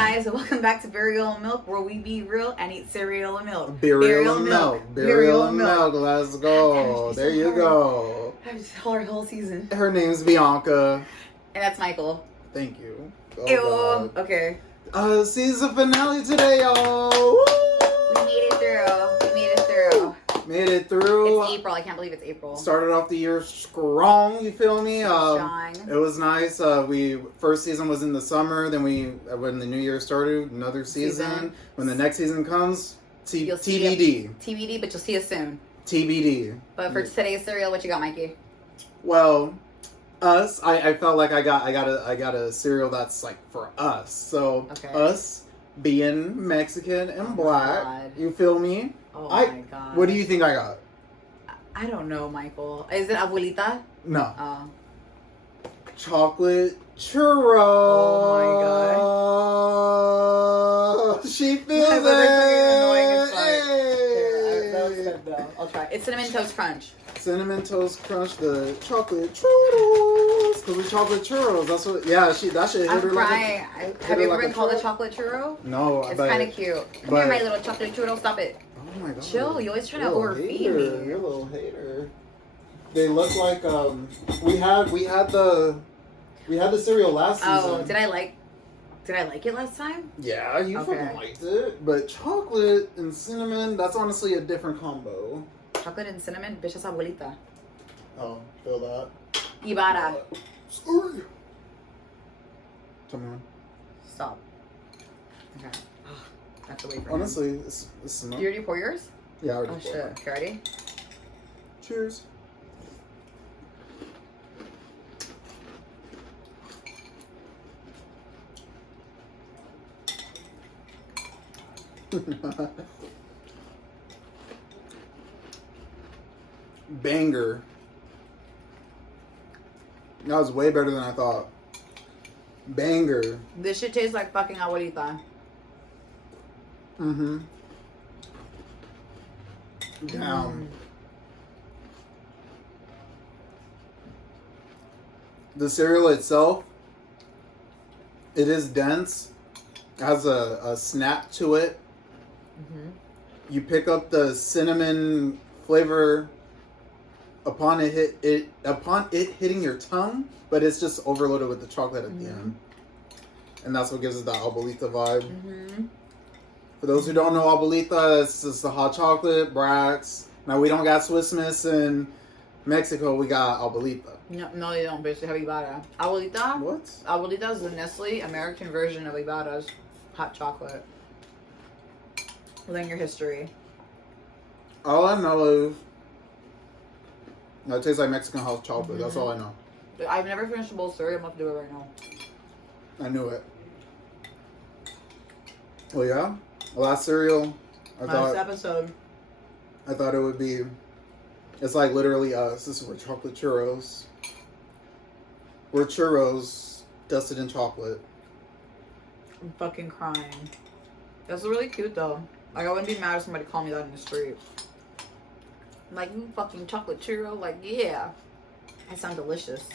guys, welcome back to Bereal&Milk, where we be real and eat cereal and milk. Bereal&Milk. Bereal&Milk. Let's go. There you go. I have hard whole season. Her name's Bianca. And that's Michael. Thank you. Ew. Okay. Season finale today, y'all. Woo! We made it through. Made it through. It's April. I can't believe it's April. Started off the year strong. You feel me? It was nice. First season was in the summer. Then when the new year started, another season. When the next season comes, TBD. TBD, but you'll see us soon. TBD. But for today's cereal, what you got, Mikey? Well, us. I felt like I got a cereal that's like for us. So us being Mexican and black. God. You feel me? Oh my God. What do you think I got? I don't know, Michael. Is it abuelita? No. Oh. Chocolate churro. Oh my God. She feels it. I'll try. It's Cinnamon Toast Crunch. Cinnamon Toast Crunch, the chocolate churros. Because we chocolate churros. That's what. Yeah, that shit hit her like. Have you ever been called a chocolate churro? No, it's kind of cute. Come here, my little chocolate churro. Stop it. Oh my God. Chill. You always trying to overfeed me. You're a little hater. They look like we had the cereal last season. Oh, did I like it last time? Yeah, you fucking liked it. But chocolate and cinnamon, that's honestly a different combo. Chocolate and cinnamon, bitch, that's abuelita. Oh, feel that. Ibarra. Sorry. Tell me when. Stop. Okay. That's the way for honestly, this is You already pour yours? Yeah, I already poured. Oh, shit. Okay, ready? Cheers. Banger. That was way better than I thought. Banger. This shit tastes like fucking abuelita. Mm-hmm. Down. The cereal itself, it is dense. It has a snap to it. Mm-hmm. You pick up the cinnamon flavor upon it hitting your tongue, but it's just overloaded with the chocolate at the end, and that's what gives it that abuelita vibe. Mm-hmm. For those who don't know abuelita, it's just the hot chocolate, Brax. Now we don't got Swiss Miss in Mexico. We got abuelita. No, they don't. Bitch, they have Ibarra. Abuelita. What? Abuelita is the Nestle American version of Ibarra's hot chocolate. Learn your history. All I know is it tastes like Mexican hot chocolate. That's all I know. I've never finished a bowl of cereal. I'm about to do it right now. I knew it. Well, yeah. Last cereal. Last episode. I thought it would be. It's like literally us. This is where chocolate churros. We're churros dusted in chocolate. I'm fucking crying. That's really cute though. Like, I wouldn't be mad if somebody called me that in the street. Like, you fucking chocolate churro? Like, yeah. That sounds delicious.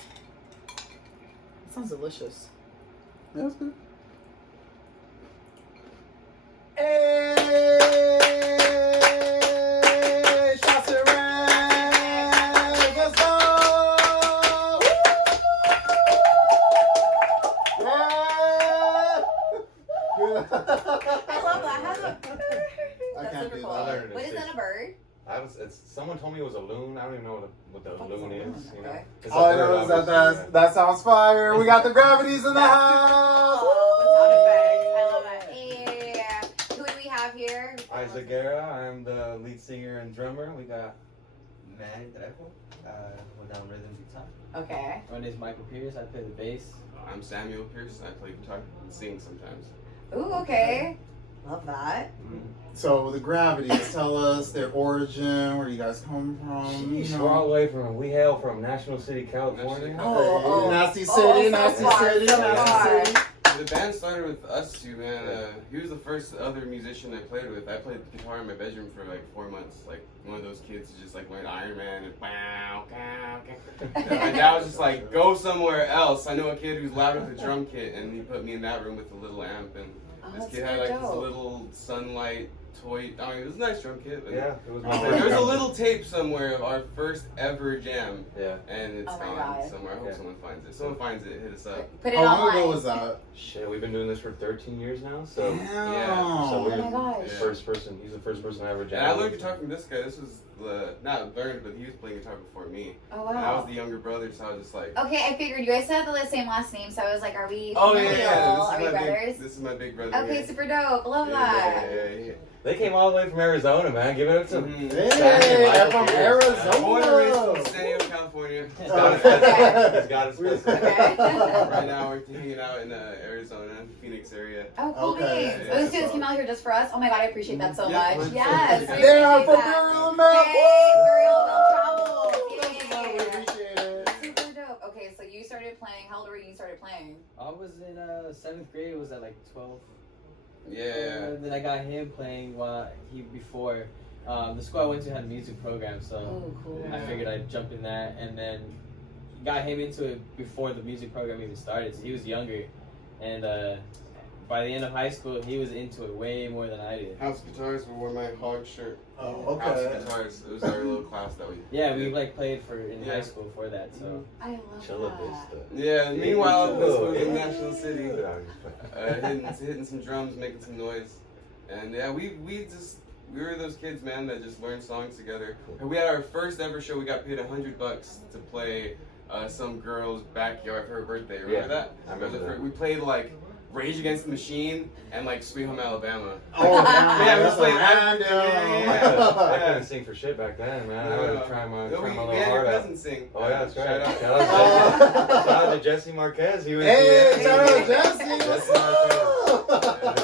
That sounds delicious. Yeah, that's good. Hey! Shots around! Let's go! Yeah! I love that. How's it? I can't do that. What is that, a bird? Someone told me it was a loon. I don't even know what the loon is. You know? All I know is that sounds fire. We got the Gravities in the house. I love that. Hey, who do we have here? Isaac Guerra. I'm the lead singer and drummer. We got Manny Trejo. We're down rhythm guitar. Okay. My name is Michael Pierce. I play the bass. I'm Samuel Pierce. I play guitar and sing sometimes. Ooh, okay. Love that. So the Gravities, tell us their origin, where you guys come from. We're all the way we hail from National City, California. Nasty City. The band started with us two, man. He was the first other musician I played with. I played guitar in my bedroom for like 4 months. Like one of those kids who just like learned Iron Man and wow, and I was just like, go somewhere else. I know a kid who's loud with a drum kit, and he put me in that room with a little amp, and Oh, This that's kid had super like this dope. little sunlight toy. I mean, it was a nice drum kit. But Yeah, it was. There's a little tape somewhere of our first ever jam, Yeah. and it's Oh my gone God. somewhere. I hope Yeah. someone finds it. If someone finds it, hit us up. Put it How long ago online. was that? Shit, we've been doing this for 13 years now, so. Yeah. So Oh we're my gosh. the first person. He's the first person I ever And jammed. I learned with. guitar from this guy. This was not learned, but he was playing guitar before me. Oh And I was wow. the younger brother, so I was just like. Okay, I figured you guys had the same last name, so I was like, are we Oh familial? yeah. Are we brothers? This is my big brother. Okay, yeah. super dope. Love Yeah, that. yeah. They came all the way from Arizona, man. Give it up to them. Mhm. Hey, I'm from Born and Arizona. raised in San Diego, California. He's got his place. He's got his place. Okay. Right now we're hanging out in Arizona, Phoenix area. Oh, cool Okay. beans. Those students came out here just for us. Oh my god, I appreciate that so Yeah. much. Yes. I They are appreciate from that. Bereal&Milk. Hey, Bereal&Milk Travel. We Yay. appreciate it. Super dope. Okay, so you started playing. How old were you when you started playing? I was in 7th grade. Was at like 12. Yeah. Then I got him playing while before. The school I went to had a music program, so Oh, cool. I figured I'd jump in that, and then got him into it before the music program even started. So he was younger, and by the end of high school, he was into it way more than I did. House guitars were my hog shirt. Oh, House okay. guitars. It was our little class that we. Yeah, we did. like played in Yeah. high school for that. So I love Chilla that. Vista. Yeah. Meanwhile, this was in Yeah. National City, hitting some drums, making some noise, and yeah, we were those kids, man, that just learned songs together. And we had our first ever show. We got paid $100 to play some girl's backyard for her birthday. Remember Yeah, that? I remember that. We played like Rage Against the Machine and like Sweet Home Alabama. Oh, damn. Yeah, we That's played- random. I couldn't sing for shit back then, man. I was trying my No, we little had your heart out. cousin sing. Oh yeah, that's right. Shout out. Shout out to Jesse Marquez. He was Hey, the, shout out Jesse. Jesse What's the up?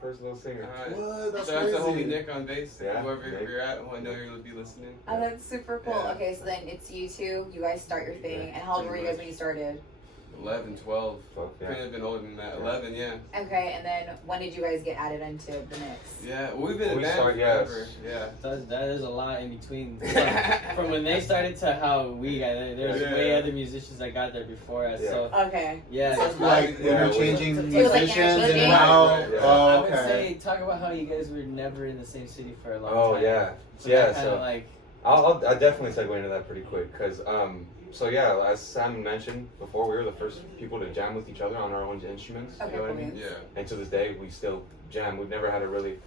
first little singer. What? That's Shout out to Holy crazy. Nick on bass. Yeah, Whoever Nick. you're at, who I know you'll be listening. Oh, that's super cool. Yeah. Okay, so then it's you two. You guys start your thing. And how old were you guys when you started? 11, 12. Yeah. Couldn't have been older than that. 11, yeah. Okay, and then when did you guys get added into the mix? Yeah, well, we've been in We band started- yes. forever. Yeah. So there's a lot in between. From when they started to how we got there. There's Yeah. way other musicians that got there before us. Yeah. So Okay. yeah. So it's like Yeah. interchanging It was like musicians in interchanging. and out. Yeah. Oh, I would okay. say talk about how you guys were never in the same city for a long Oh time. yeah, So yeah. that kinda So like I'll definitely segue into that pretty quick because so yeah, as Sam mentioned before, we were the first people to jam with each other on our own instruments. Okay, You know what I cool. mean? Yeah. And to this day, we still jam. We've never had a really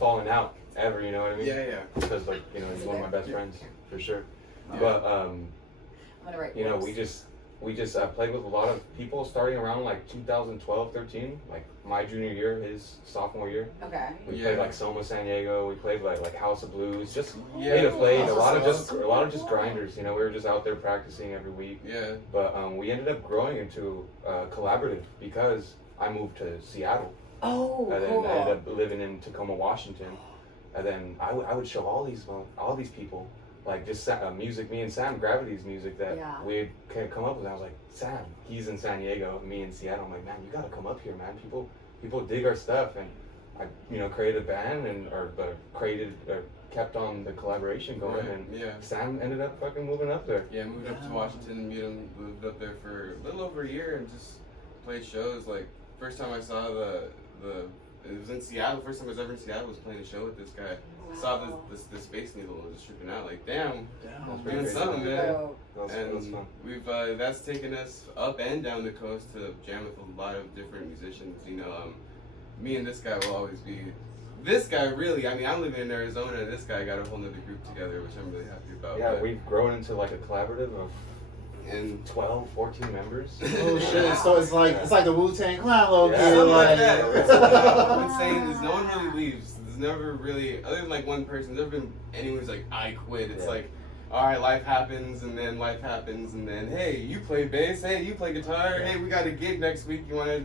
falling out ever. You know what I mean? Yeah. Because like he's one of my best friends for sure. Yeah. But I'm gonna write. we just played with a lot of people starting around like 2012, 13, like my junior year, his sophomore year. Okay. We Yeah. played like Soma San Diego. We played like House of Blues. Just Yeah. made a play. A lot of Awesome. just grinders. You know, we were just out there practicing every week. Yeah. But we ended up growing into collaborative because I moved to Seattle. Oh, And then cool. I ended up living in Tacoma, Washington. And then I would show all these people, like just music, me and Sam, Gravities music that Yeah. we'd come up with. I was like, Sam, he's in San Diego, me in Seattle. I'm like, man, you gotta come up here, man. People dig our stuff. And I created a band kept on the collaboration going. Right. And Yeah. Sam ended up fucking moving up there. Yeah, moved up to Washington and lived up there for a little over a year and just played shows. Like, first time I saw it was in Seattle. First time I was ever in Seattle was playing a show with this guy. Saw the Space Needle and was just tripping out. Like, damn, That's doing crazy. something, man. Dope. That was And fun. we've that's taken us up and down the coast to jam with a lot of different musicians. You know, me and this guy will always be. This guy really, I mean, I'm living in Arizona, and this guy got a whole nother group together, which I'm really happy about. Yeah, but- we've grown into like a collaborative of and 12, 14 members. Oh shit! So it's like the Wu-Tang Clan logo. Yeah. something like like- that. What's been saying is no one really leaves. There's never really, other than like one person, there's never been anyone who's like, I quit. It's Yeah. like, all right, life happens, and then life happens, and then, hey, you play bass, hey, you play guitar, hey, we got a gig next week, you want to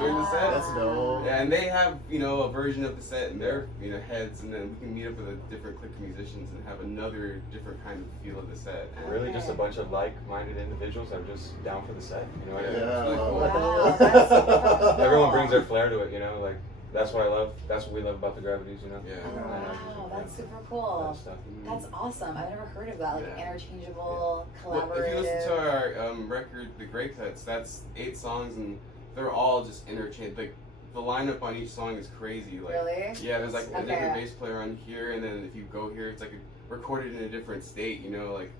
join the set? That's dope. Yeah, and they have, you know, a version of the set in their, you know, heads, and then we can meet up with a different clique of musicians and have another different kind of feel of the set. And Really just a bunch of like-minded individuals that are just down for the set. You know what I mean? Yeah. really cool. Wow, that's super cool. Everyone brings their flair to it, you know, like that's what I love. That's what we love about the Gravities, you know. Yeah. Oh, wow, that's super That cool. stuff. That's awesome. I've never heard of that. Like Yeah. interchangeable, Well, collaborative. if you listen to our record, The Grey Cuts, that's 8 songs, and they're all just interchangeable. Like, the lineup on each song is crazy. Like, Really? yeah, there's like a Okay. different bass player on here, and then if you go here, it's like recorded in a different state, you know, like,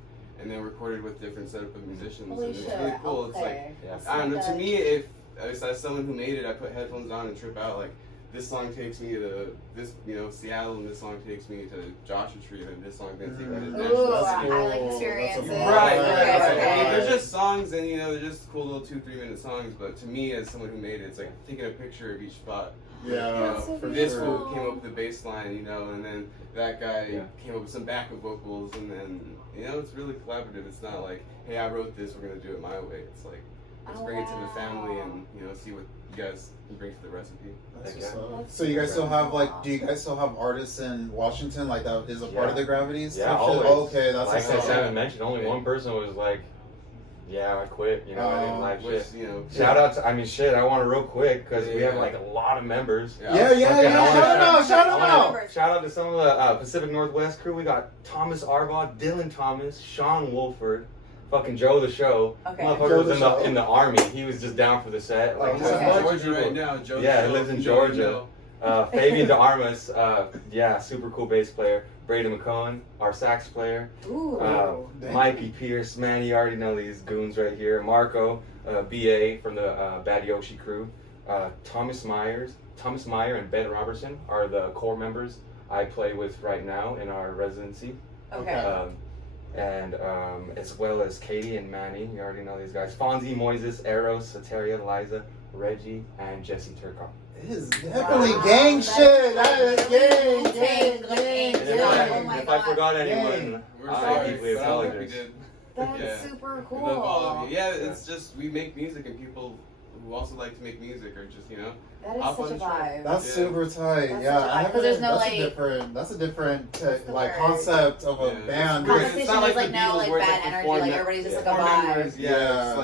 and then recorded with different setup of musicians. Holy and shit. it's really cool. It's like, Okay. Yeah. I don't know. To me, if as someone who made it, I put headphones on and trip out. Like, this song takes me to this, you know, Seattle, and this song takes me to Joshua Tree, and this song takes me to Nashville. Ooh, That's I cool. like That's a experiences. vibe. Right, Okay, right. okay. They're just songs, and you know, they're just cool little 2-3 minute songs. But to me, as someone who made it, it's like taking a picture of each spot. Yeah, You know, That's so for this sure. fool came up with the bass line, you know, and then that guy Yeah. came up with some backup vocals, and then, you know, it's really collaborative. It's not like, hey, I wrote this, we're gonna do it my way. It's like, let's bring it to the family and, you know, see what you guys can bring to the recipe. That's Okay. what's up. That's So you guys still have cool. do you guys still have artists in Washington like that is a part of Yeah. the Gravities? Yeah, type shit? always. Oh, okay, that's like what's up. Sam mentioned, only one person was like, yeah, I quit. You know, I didn't like Which, shit. you know, Shout out to, I mean, shit, I want to real quick because we have Yeah. like a lot of members. Yeah, yeah, Okay, yeah. I wanna Shout 'em out, shout 'em I wanna out. Shout out to some of the Pacific Northwest crew. We got Thomas Arbaugh, Dylan Thomas, Sean Wolford, fucking Joe the Show. Okay. Motherfucker Joe was the in Show. the army. He was just down for the set. Like, Okay. He's just a in bunch of Georgia right people. now. Joe Yeah, he Joe, lives in you know, Georgia. you Fabian De Armas, yeah, super cool bass player. Brady McCohen, our sax player. Ooh. Damn. Mikey Pierce, man, you already know these goons right here. Marco, BA from the Bad Yoshi crew. Thomas Meyer and Ben Robertson are the core members I play with right now in our residency. Okay. And as well as Katie and Manny, you already know these guys. Fonzie, Moises, Eros, Soteria, Liza, Reggie, and Jesse Turcotte. It is definitely Wow, gang that's shit. That is so gang, cool. gang, Gang, gang, gang. And Yeah, gang. oh my if I God. forgot Yay. anyone, We're I sorry. deeply but I don't think we apologize. did. That's Yeah. super We love all of cool. you. Yeah, it's just we make music, and people who also like to make music are just, you know. That is Hop such on a the train. vibe. That's Yeah. super tight. That's Yeah, such a I vibe, 'cause there's no, that's like- a different. That's a different the like word? concept of a Yeah. band. It's Because Competition, it's not like there's the no Beatles like where it's bad like the energy, four like me- everybody's just yeah. like a Four vibe. members, yeah, Yeah. it's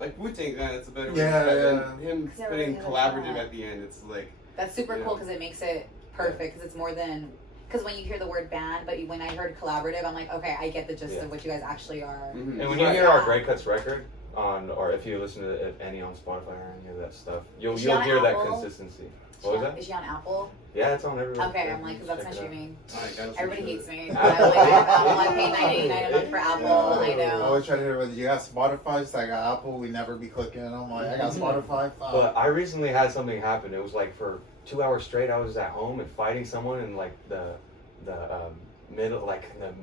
like Wu-Tang, that's a better way Yeah, to describe it. yeah. And him 'Cause putting everything is collaborative that. at the end, it's like, That's super Yeah. cool because it makes it perfect because it's more than because when you hear the word band, but when I heard collaborative, I'm like, okay, I get the gist Yeah. of what you guys actually are. mhm. And when you Right. hear our Great Cuts record on, or if you listen to it, any on Spotify or any of that stuff, you'll Is she on hear that Apple? consistency. What was that? Is she on Apple? Yeah, it's on everywhere. Okay, I'm like, 'cause that's Check not it out. streaming. Alright, guys, Everybody we hates should- me. Apple. I have Apple. I pay $9.99 a month for Apple. I I know. always try to hear whether you got Spotify. So I got Apple. We never be clicking. I'm like, I got Spotify. But I recently had something happen. It was like for 2 hours straight, I was at home and fighting someone in like the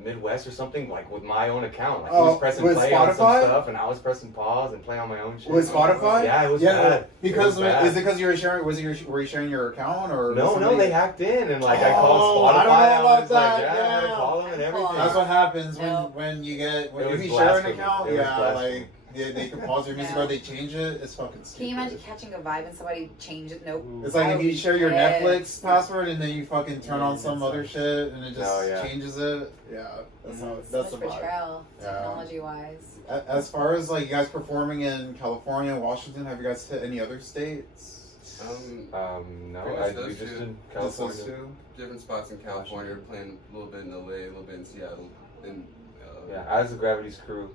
Midwest or something, like with my own account. Like he Oh, was pressing with play on some Spotify? stuff, and I was pressing pause and play on my own shit. With Spotify? Yeah, it was Yeah, bad. because It was bad. is it because you were sharing? Were you sharing your account or? No, somebody- they hacked in and like I Oh, called Spotify. I don't know about was like, that, yeah, I had to yeah. call them and everything. That's what happens No. when you get when It if was you share an blasphemy. account. It was Yeah, blasphemy. like they can pause your music Yeah. or they change it. It's fucking stupid. Can you imagine catching a vibe and somebody change it? Nope. It's like I if would you be share your pissed. Netflix password and then you fucking turn Yeah, on some it's other like- shit and it just Oh, yeah. changes it. Yeah, that's how. So That's the much vibe. betrayal, Yeah. technology wise. As far as like you guys performing in California, Washington, have you guys hit any other states? No, Pretty much we those just two. did Just those California. two? different spots in California. We're playing a little bit in LA, a little bit in Seattle, and Yeah, as the Gravities crew,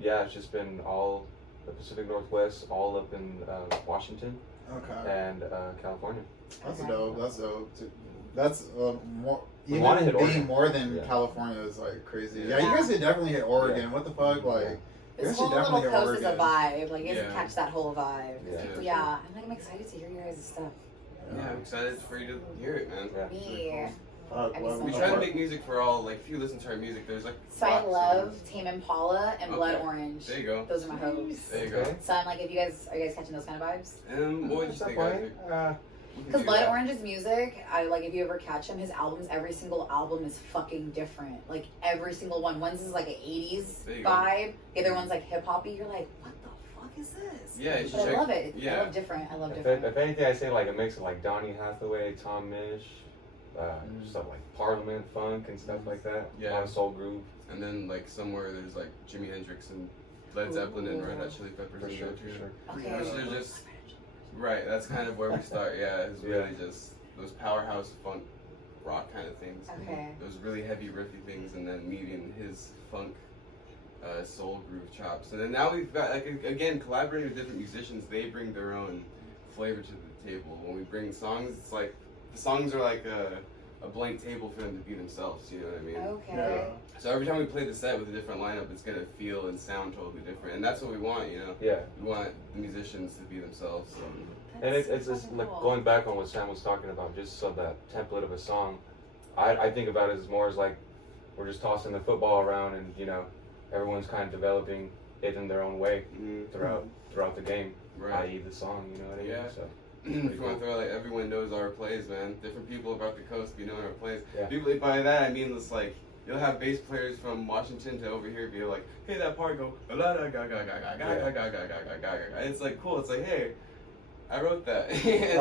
yeah, it's just been all the Pacific Northwest, all up in Washington Okay, and California. that's Okay. dope. That's dope. That's more. We Even wanna hit being Oregon. more than Yeah. California is like crazy. Yeah. Yeah, you guys could definitely hit Oregon. What the fuck, like. You This guys whole should little definitely hit coast is a Oregon. vibe. Like, you guys Yeah. catch that whole vibe. Yeah. Yeah, I'm excited to hear your guys' stuff. yeah, I'm excited for you to hear it, man. Yeah. Me. Fuck, I well, mean, We so try to much. make music for all. Like, if you listen to our music, there's like. So I rocks love Tame Impala and Blood Okay. Orange. There you go. Those are my hopes. There you go. Okay. So I'm like, if you guys are you guys catching those kind of vibes? What would you At some think? point, Isaac? We can Because do Blood that. Orange's music, I like if you ever catch him, his albums, every single album is fucking different. Like every single one. One's is like an 80s There you go. vibe. The other one's like hip hoppy. You're like, what the fuck is this? Yeah, you should But I check. love it. I Yeah. love different. I love If, different. if anything, I say like a mix of like Donny Hathaway, Tom Misch, stuff like Parliament, funk, and stuff like that. Yeah. A lot of soul groove. And then like somewhere there's like Jimi Hendrix and Led Zeppelin and Red Hot Chili Peppers For and sure, go for to. sure. Okay. Which they're just right. That's kind of where we start. Yeah, it's really just those powerhouse funk rock kind of things. Okay. Those really heavy riffy things, and then meeting his funk, soul groove chops. And then now we've got like again collaborating with different musicians. They bring their own flavor to the table. When we bring songs, it's like the songs are like a blank table for them to be themselves. You know what I mean? Okay. So every time we play the set with a different lineup, it's gonna feel and sound totally different, and that's what we want. You know? Yeah. We want the musicians to be themselves. And it's just like going back on what Sam was talking about, just so that template of a song. I think about it as more as like we're just tossing the football around, and you know, everyone's kind of developing it in their own way throughout the game, Right. i.e. the song. You know what I mean? Yeah. So, If you want to throw like everyone knows our plays, man. Different people about the coast be knowing our plays. Yeah. People by that I mean it's like you'll have bass players from Washington to over here be like, hey, that part go la la ga ga ga ga ga ga ga ga ga ga ga. And it's like cool. It's like, hey, I wrote that. It's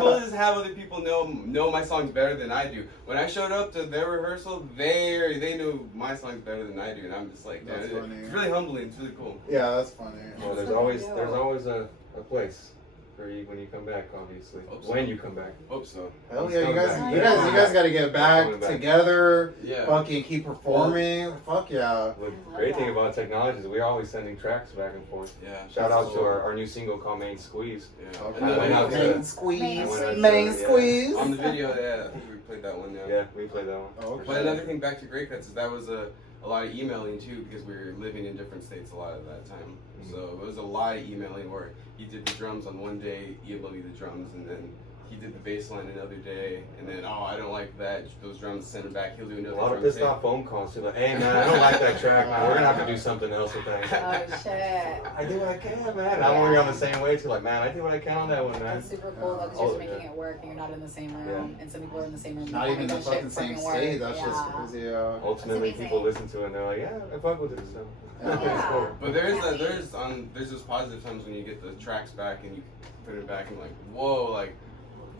cool to just have other people know my songs better than I do. When I showed up to their rehearsal, they knew my songs better than I do, and I'm just like, That's man, funny. it's really humbling. It's really cool. Yeah, that's funny. well, there's always a place for you when you come back. Obviously, Hope so. when you come back. Hope so. Hell He's yeah, you coming guys, back. you guys got to get back Coming back. together. Yeah. Fucking keep performing. Fuck yeah. The great thing about technology is we're always sending tracks back and forth. Yeah. Shout out to our new single called Main Squeeze. Yeah. Okay. And the video, Main too. squeeze. Main Main squeeze. squeeze. On the video, yeah, I think we played that one. Yeah, we played that one. Oh, But another thing back to Great Cuts is that was a lot of emailing too, because we were living in different states a lot of that time. So it was a lot of emailing where he did the drums on one day, he emailed me the drums, and then he did the bass line another day, and then I don't like that, those drums, send it back, he'll do another A lot of drum pissed take. off phone calls too, like, hey man, I don't like that track, man. We're gonna have to do something else with that. Oh shit. I do what I can, man. I'm already on the same way too, like, man, I do what I can on that one, man. That's super cool though, because Oh, you're just making yeah. it work and you're not in the same room, and some people are in the same room. Not and even the make that fucking shit same fucking work. state. That's Yeah. just crazy. Yeah. Ultimately, That's people amazing. listen to it and they're like, yeah, I fuck with it, so. Yeah. It's cool. But there's those positive times when you get the tracks back and you put it back and like, whoa, like,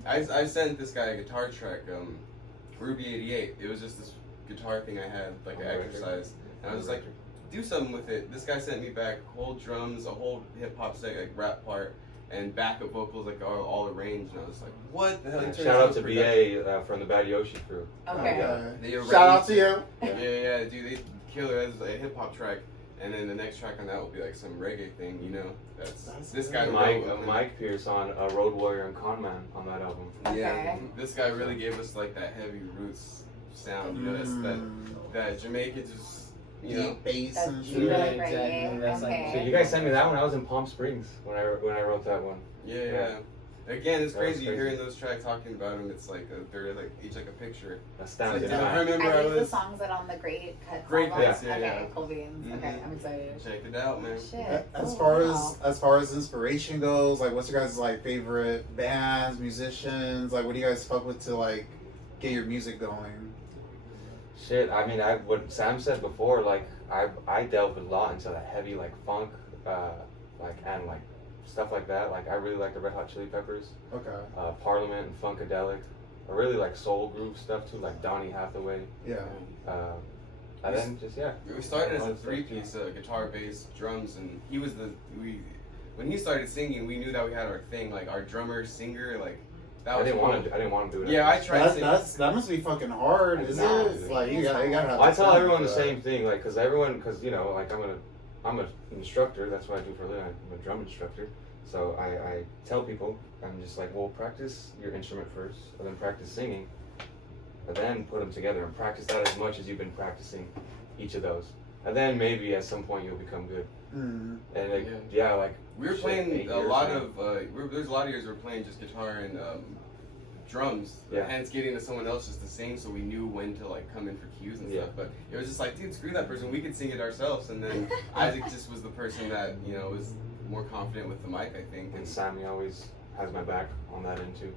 I sent this guy a guitar track, Ruby 88. It was just this guitar thing I had, like an exercise, and I was just like, do something with it. This guy sent me back whole drums, a whole hip hop set, like rap part, and backup vocals like all arranged, and I was like, what the hell? He turned Shout out into to a BA from the Bad Yoshi crew. Okay. They Shout out to you. Yeah, dude, they killer. That's a hip hop track, and then the next track on that will be like some reggae thing, you know. That's this guy. Mike Pierce on Road Warrior and Con Man on that album. Yeah, Okay. this guy really gave us like that heavy roots sound. You know, that's that Jamaica just, you know. Deep bass That's and deep. shit. Yeah, Like exactly. reggae. That's like Okay. So you guys sent me that one. I was in Palm Springs when I wrote that one. Yeah. Again, it's That was crazy crazy. hearing those tracks talking about them. It's like they're like each like a picture. That stands Like, in I time. remember Are I these the was songs that on the Great Cuts Great album? Cuts, yeah, Okay, yeah. cool beans. Okay, Mhm. I'm excited. check it out, man. Shit. As Oh, far wow. as far as inspiration goes, like what's your guys' like favorite bands, musicians? Like what do you guys fuck with to like get your music going? Shit, I mean, what Sam said before, like I delved a lot into the heavy like funk, and like stuff like that. Like I really like the Red Hot Chili Peppers, Okay. Parliament and Funkadelic. I really like soul groove stuff too, like Donny Hathaway. Yeah. And then just We started as a Other stuff, three-piece, guitar, bass, drums, and he was when he started singing, we knew that we had our thing, like our drummer, singer, like that I was didn't cool. want to do it. Yeah, I tried singing. That must be fucking hard, is Nah, it? Like you gotta have. I tell fun everyone the with that. same thing, like, cause you know, like I'm an instructor. That's what I do for a living. I'm a drum instructor. So I tell people, I'm just like, well, practice your instrument first, and then practice singing, and then put them together and practice that as much as you've been practicing each of those, and then maybe at some point you'll become good. Mm. And like, Yeah. like We were shit, playing 8 a years lot now. of. There's a lot of years we were playing just guitar and drums. Yeah. Hence getting to someone else just to sing, so we knew when to like come in for cues and Yeah. stuff. But it was just like, dude, screw that person. We could sing it ourselves. And then Isaac just was the person that was more confident with the mic, I think. And Sammy always has my back on that end too.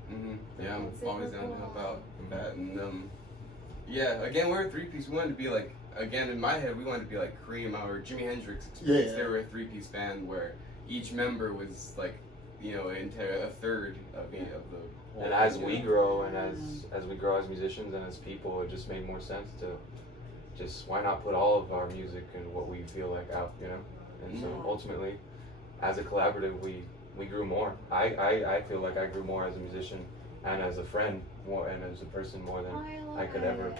Yeah, I'm Super always down to cool. help out with that. And yeah, again, we're a three-piece. We wanted to be like, again, in my head, we wanted to be like Cream or Jimi Hendrix Experience. Yeah. They were a three-piece band where each member was like, into a third of the whole. And as thing, we grow and as we grow as musicians and as people, it just made more sense to just why not put all of our music and what we feel like out, And so ultimately, as a collaborative, we grew more. I feel like I grew more as a musician and as a friend more and as a person more than I could ever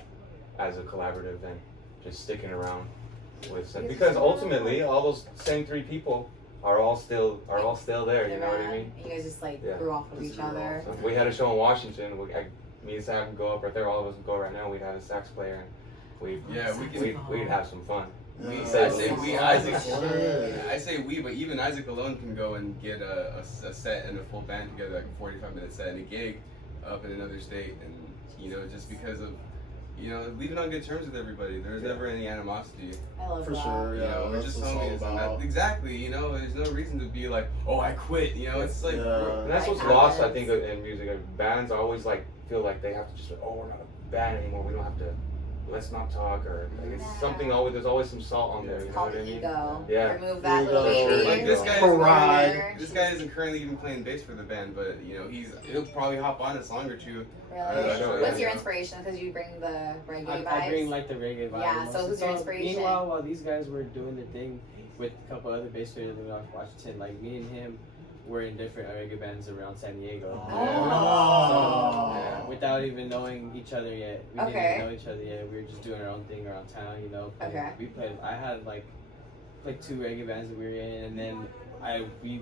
as a collaborative than just sticking around with because ultimately all those same three people are all still there. You know what I mean? You guys just like Yeah. grew off of Just each grew other. So if we had a show in Washington, me and Sam can go up right there. All of us can go right now. We'd have a sax player, and we'd have some fun. I Yeah. say we, Yeah. Isaac. Yeah. I say we, but even Isaac alone can go and get a set and a full band together, like a 45-minute set and a gig up in another state, and just because of leaving on good terms with everybody. There's never any animosity. I love For that. sure, yeah. We're That's just what it's all homies. And about. exactly. There's no reason to be like, oh, I quit. It's like, Yeah. And that's what's Right. lost, I think, in music. Bands always feel like they have to just, oh, we're not a band anymore. We don't have to. Let's not talk, or it's something. There's always some salt on there. It's You know called what I the mean? ego. Yeah. Remove that little Ego. baby. like this guy. Pride. This guy isn't currently even playing bass for the band, but he'll probably hop on a song or two. Really? I know, What's yeah. your inspiration? Because you bring the reggae vibes. I bring like the reggae vibe. Yeah, so who's your So, inspiration? Meanwhile, while these guys were doing their thing with a couple other bass players in Washington, like me and him were in different reggae bands around San Diego. Oh. So, without even knowing each other yet, we Okay. didn't even know each other yet. We were just doing our own thing around town, playing- Okay. We played. I had like 2 reggae bands that we were in, and then we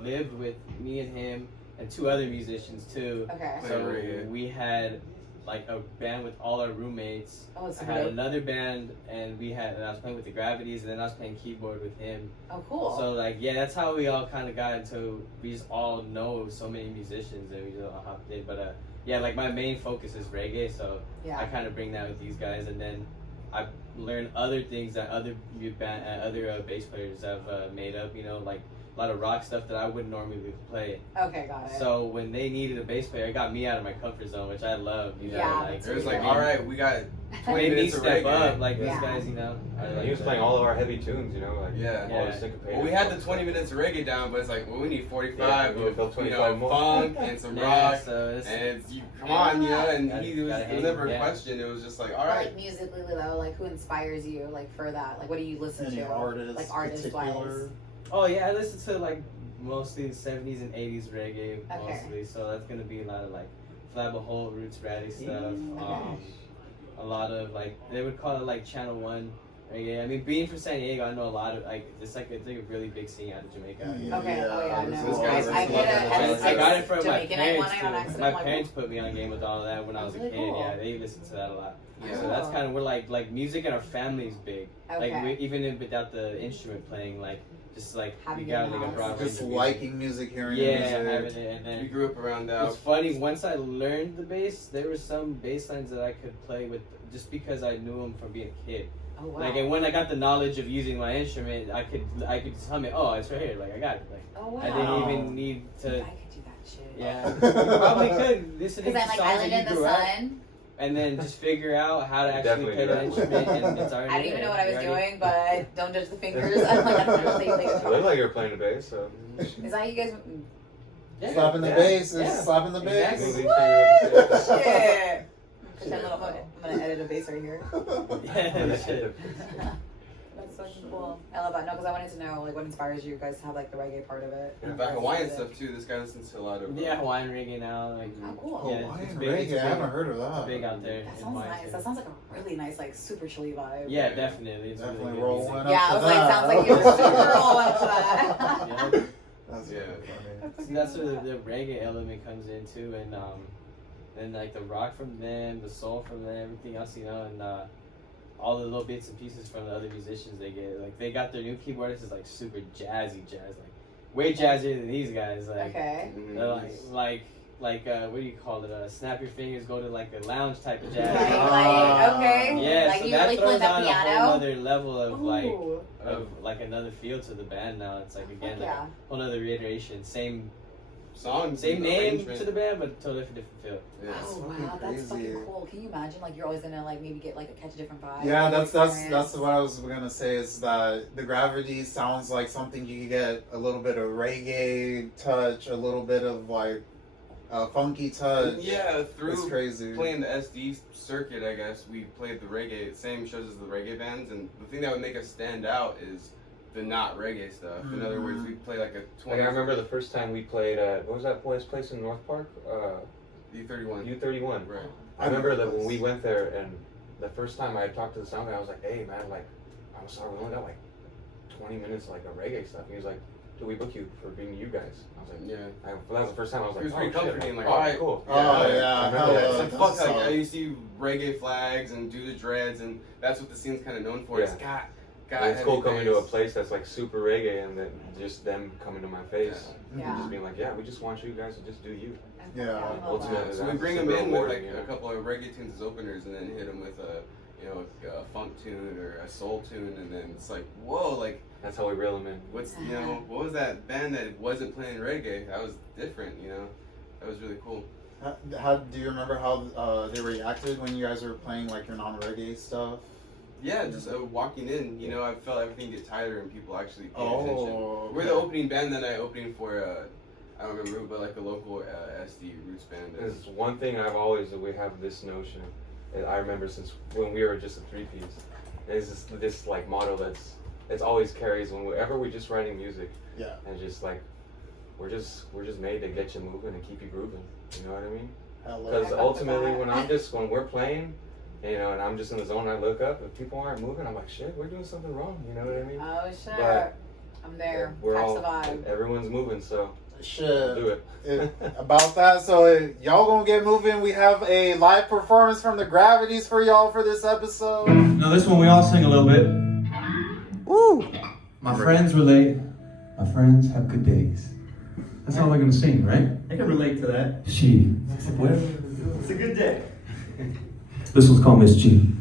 lived with me and him and 2 other musicians too. Okay. Play So reggae. we had like a band with all our roommates. Oh, it's I had good. another band, and I was playing with the Gravities, and then I was playing keyboard with him. Oh, cool. So that's how we all kind of got into. We just all know so many musicians, and we just all hopped in. But like my main focus is reggae, so yeah. I kind of bring that with these guys, and then I learn other things that other bass players have made up. Like a lot of rock stuff that I wouldn't normally play. Okay, got it. So when they needed a bass player, it got me out of my comfort zone, which I love. Yeah, It was like, Yeah. all right, we got 20 Made me minutes of step reggae. up, like Yeah. these guys, are like He was playing all of our heavy tunes, Yeah. all the syncopated. Well, we had the stuff. 20 minutes of reggae down, but it's like, well, we need 45 Yeah, we need of about 25 more. funk and some Yeah, rock. so it's, And come on, and Gotta- it was gotta hang, never a yeah. question. It was just like, all But, right. like musically though, like who inspires you like for that? Like what do you listen Any to? artist, like artist particular? wise. oh yeah, I listen to like mostly 70s and 80s reggae mostly. So that's gonna be a lot of like Flabba Holt, Roots Ratty stuff. A lot of like they would call it like Channel 1 reggae. I mean, being from San Diego, I know a lot of it's like a really big scene out of Jamaica. Yeah. Okay, oh yeah, this no. guy's I like- get I it. got it from my Jamaican I won parents. it on too. accident. My like, parents put me on game with all of that when I was a Really kid. cool. Yeah, they listened to that a lot. Yeah. So that's kind of where like music in our family is big. Okay. Like without the instrument playing, like just like Having we got it in like the a house. broad Just range of liking music, hearing music. music. Yeah, having it, and We then grew up around that. it's funny. Once I learned the bass, there were some bass lines that I could play with just because I knew them from being a kid. Oh wow. Like, and when I got the knowledge of using my instrument, I could just hum it. Oh, it's right here. Like I got it. Like oh wow. I didn't even need I to. could do that shit. Yeah, you probably could listening Because to I'm like songs Island that in you the grew up, Sun. and then just figure out how to actually Definitely play do the that. instrument, and it's already I didn't even know what I was there. doing, but don't judge the fingers. I'm like, I'm not really It looked like you were playing the bass, so. Is that how you guys? Yeah. Slapping the Yeah. bass is Yeah. slapping the bass. Exactly. Shit. Pretend I'm gonna edit a bass right here. Yeah, shit. That's fucking cool. I love that. No, because I wanted to know like what inspires you guys to have like the reggae part of it. And about Hawaiian stuff too. This guy listens to a lot of. Yeah, Hawaiian reggae now. Like, Oh, cool. Yeah, Hawaiian it's big, reggae, it's big. I haven't heard of It's that. big out there. That in sounds Hawaii, nice. too. That sounds like a really nice, like super chilly vibe. Yeah, definitely. It's Definitely really roll good one music. up. Yeah, I was to like, that. sounds like you're super roll up to that. Yeah. That's Yeah. really funny. So that's where the reggae element comes in too, and then like the rock from them, the soul from them, everything else, and all the little bits and pieces from the other musicians they get. Like they got their new keyboardist is like super jazzy jazz, like way jazzier than these guys. Like Okay. they're like what do you call it? Snap your fingers, go to like a lounge type of jazz. Like, okay. Yeah, Like so you that really throws played the on a whole piano. other level of Ooh. like another feel to the band now. It's like again like Yeah. a whole other reiteration, same songs. same name arrangement. to the band, but totally different feel. Yeah. Oh fucking wow, that's crazy. fucking cool. Can you imagine like you're always gonna like maybe get like catch a different vibe? Yeah, like, that's experience? what I was gonna say is that the Gravities sounds like something you could get a little bit of reggae touch, a little bit of like a funky touch. Yeah, It's through crazy. playing the SD circuit, I guess we played the reggae, same shows as the reggae bands, and the thing that would make us stand out is the not reggae stuff. In other words, we play like a 20. Like I remember the first time we played at, what was that place in North Park? U31. U31. Right. I remember that when we went there, and the first time I talked to the sound guy, I was like, hey man, like, I'm sorry, we only got like 20 minutes like of reggae stuff. He was like, we book you for being you guys? I was like, Yeah. that was the first time I was like, It was pretty oh, shit. comforting, like, oh, alright. cool. Oh, yeah. I remember hell that. yeah, It's like, that's fuck, like, solid. I used to see reggae flags and do the dreads, and that's what the scene's kind of known for. It's God, And it's cool heavy coming to a bass. place that's like super reggae and then just them coming to my face Yeah. and just being like, yeah, we just want you guys to just do you. Yeah. I love Ultimately, that. So we that's bring them super in with rewarding, like you know? a couple of reggae tunes as openers, and then hit them with a funk tune or a soul tune, and then it's like, whoa, like That's how we reel them in. what was that band that wasn't playing reggae? That was different, That was really cool. How do you remember how they reacted when you guys were playing like your non-reggae stuff? Yeah, just walking in, I felt everything get tighter and people actually paying Oh, attention. We're the opening band that night, opening for I don't remember who, but like a local SD roots band. There's one thing we have this notion, and I remember since when we were just a three-piece, is this like motto that's always carries whenever we're just writing music. Yeah. And just like, we're just made to get you moving and keep you grooving. You know what I mean? Because ultimately, when we're playing, and I'm just in the zone, I look up, if people aren't moving, I'm like, shit, we're doing something wrong. You know what I mean? Oh shit. But I'm there. We're Catch all, the vibe. everyone's moving, so Shit. do it. About that, so y'all gonna get moving. We have a live performance from the Gravities for y'all for this episode. Now this one we all sing a little bit. Woo! My friends relate. My friends have good days. That's all they're gonna sing, right? I can relate to that. She. It's a good day. This one's called Miss G.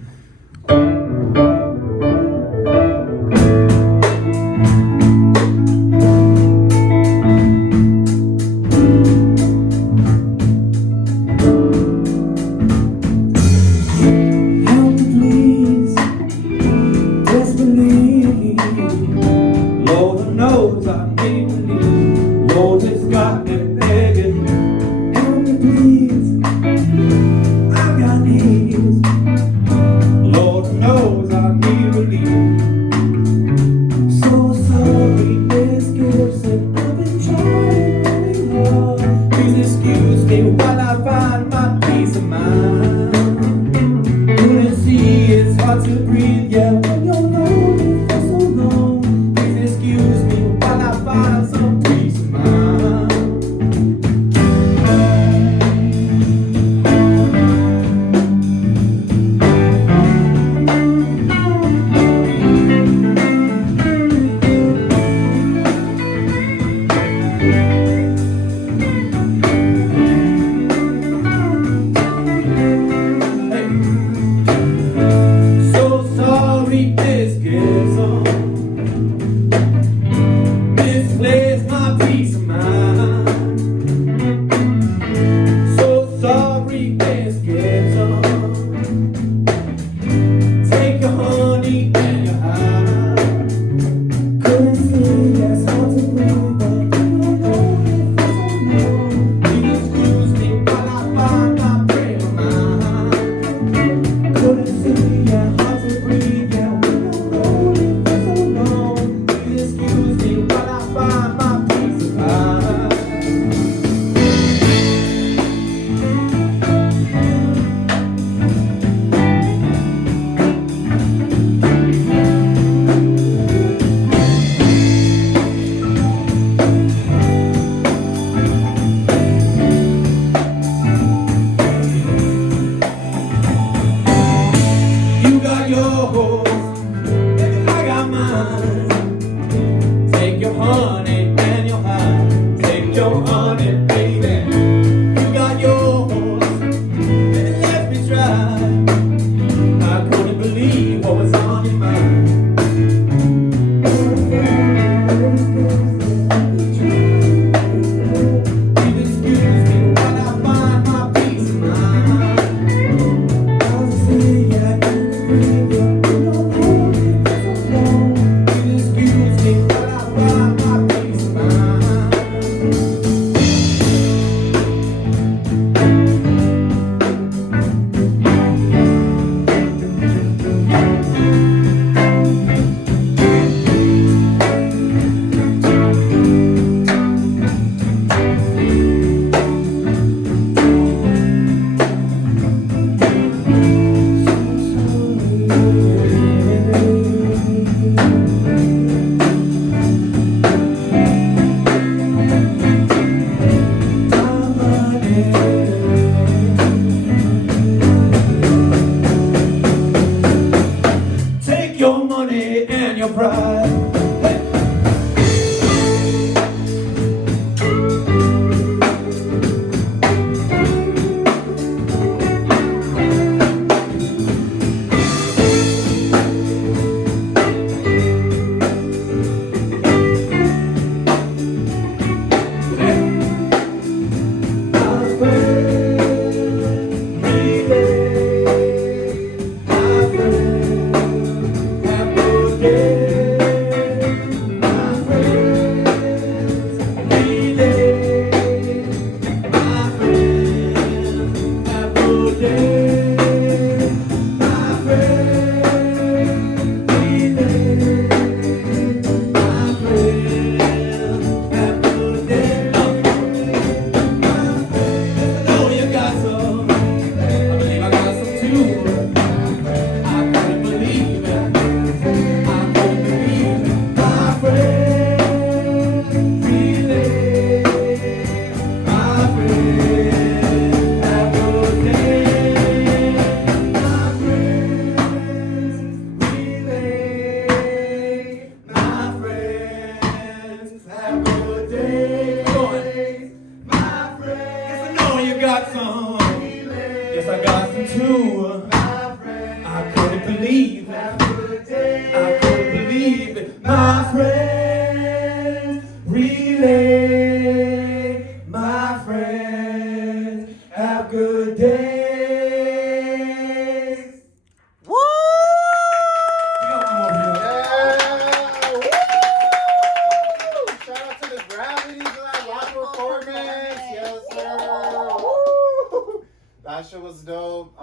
Gravities for that live performance. Yes, sir. Woo! That shit was dope.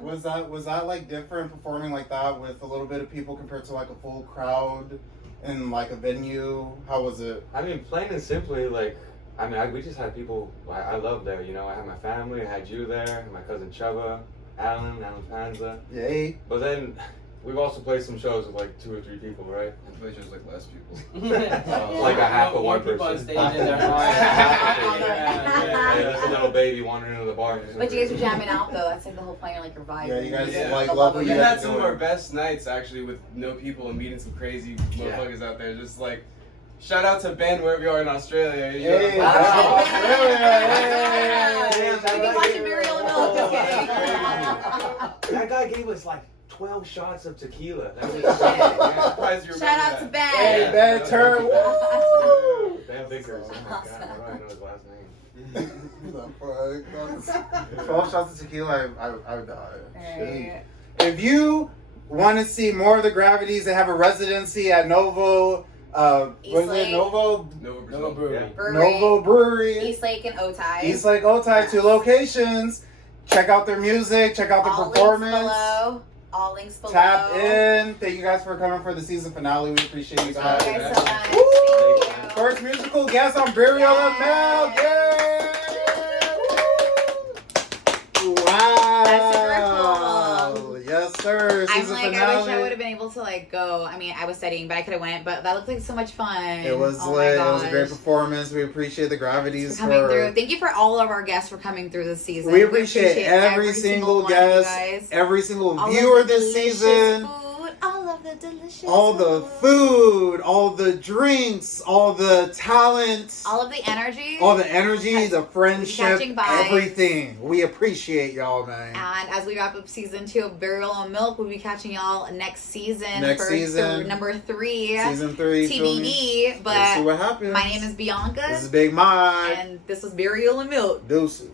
Was that like different performing like that with a little bit of people compared to like a full crowd in like a venue? How was it? I mean, plain and simply, like, we just had people I love there, you know. I had my family, I had you there, my cousin Chuba, Alan Panza. Yay. But then we've also played some shows with like 2 or 3 people, right? I play shows like less people. Like a half of More one people on person. stage in their heart. Yeah, there's a little baby wandering into the bar. But you guys are jamming out though. That's like the whole point. You're like you're vibing. Yeah, you guys Yeah. like The love what We you had guys some doing. of our best nights actually with no people and meeting some crazy motherfuckers out there. Just like, shout out to Ben wherever you are in Australia. You know? Hey, We've been watching Bereal&Milk. Just kidding. That guy gave us like 12 shots of tequila. That was I'm surprised you remember Shout out that. to Ben. Hey, Ben Turn. Woo! Ben Vickers. Oh my god, I don't know his last name. The fuck? 12 shots of tequila, I would die. Alright. If you want to see more of the Gravities, they have a residency at Novo. What is it? Eastlake. Novo Novo Brazil Novo Brewery. Yeah. Brewery. Novo Brewery. Eastlake and Otay. Eastlake Otay, 2 locations. Check out their music. Check out the All performance. links below. All links below. Tap in. Thank you guys for coming for the season finale. We appreciate you Thank guys. you guys so much. Woo! Thank you. First musical guest on Bereal&Milk. Yes. Yay! Wow. That's super cool. Yes, sir. I'm Season like, finale. I wish I would have been able to like go. I mean, I was studying, but I could have went. But that looked like so much fun. It was Oh my lit. It was a great gosh. performance. We appreciate the Gravities For coming through. Thank you for all of our guests for coming through this season. We appreciate every single one of you guest, guys. every single All of viewer the this delicious season. Food, all of the delicious All the food, all the drinks, all the talent, all of the energy. all the energy, the friendship, Catching vibes. everything. We appreciate y'all, man. And as we wrap up season 2 of Bereal&Milk, we'll be catching y'all next season. Next for season. number 3. Season 3. TBD. We'll But see what happens. my name is Bianca. This is Big Mike. And this was Bereal&Milk. Deuces.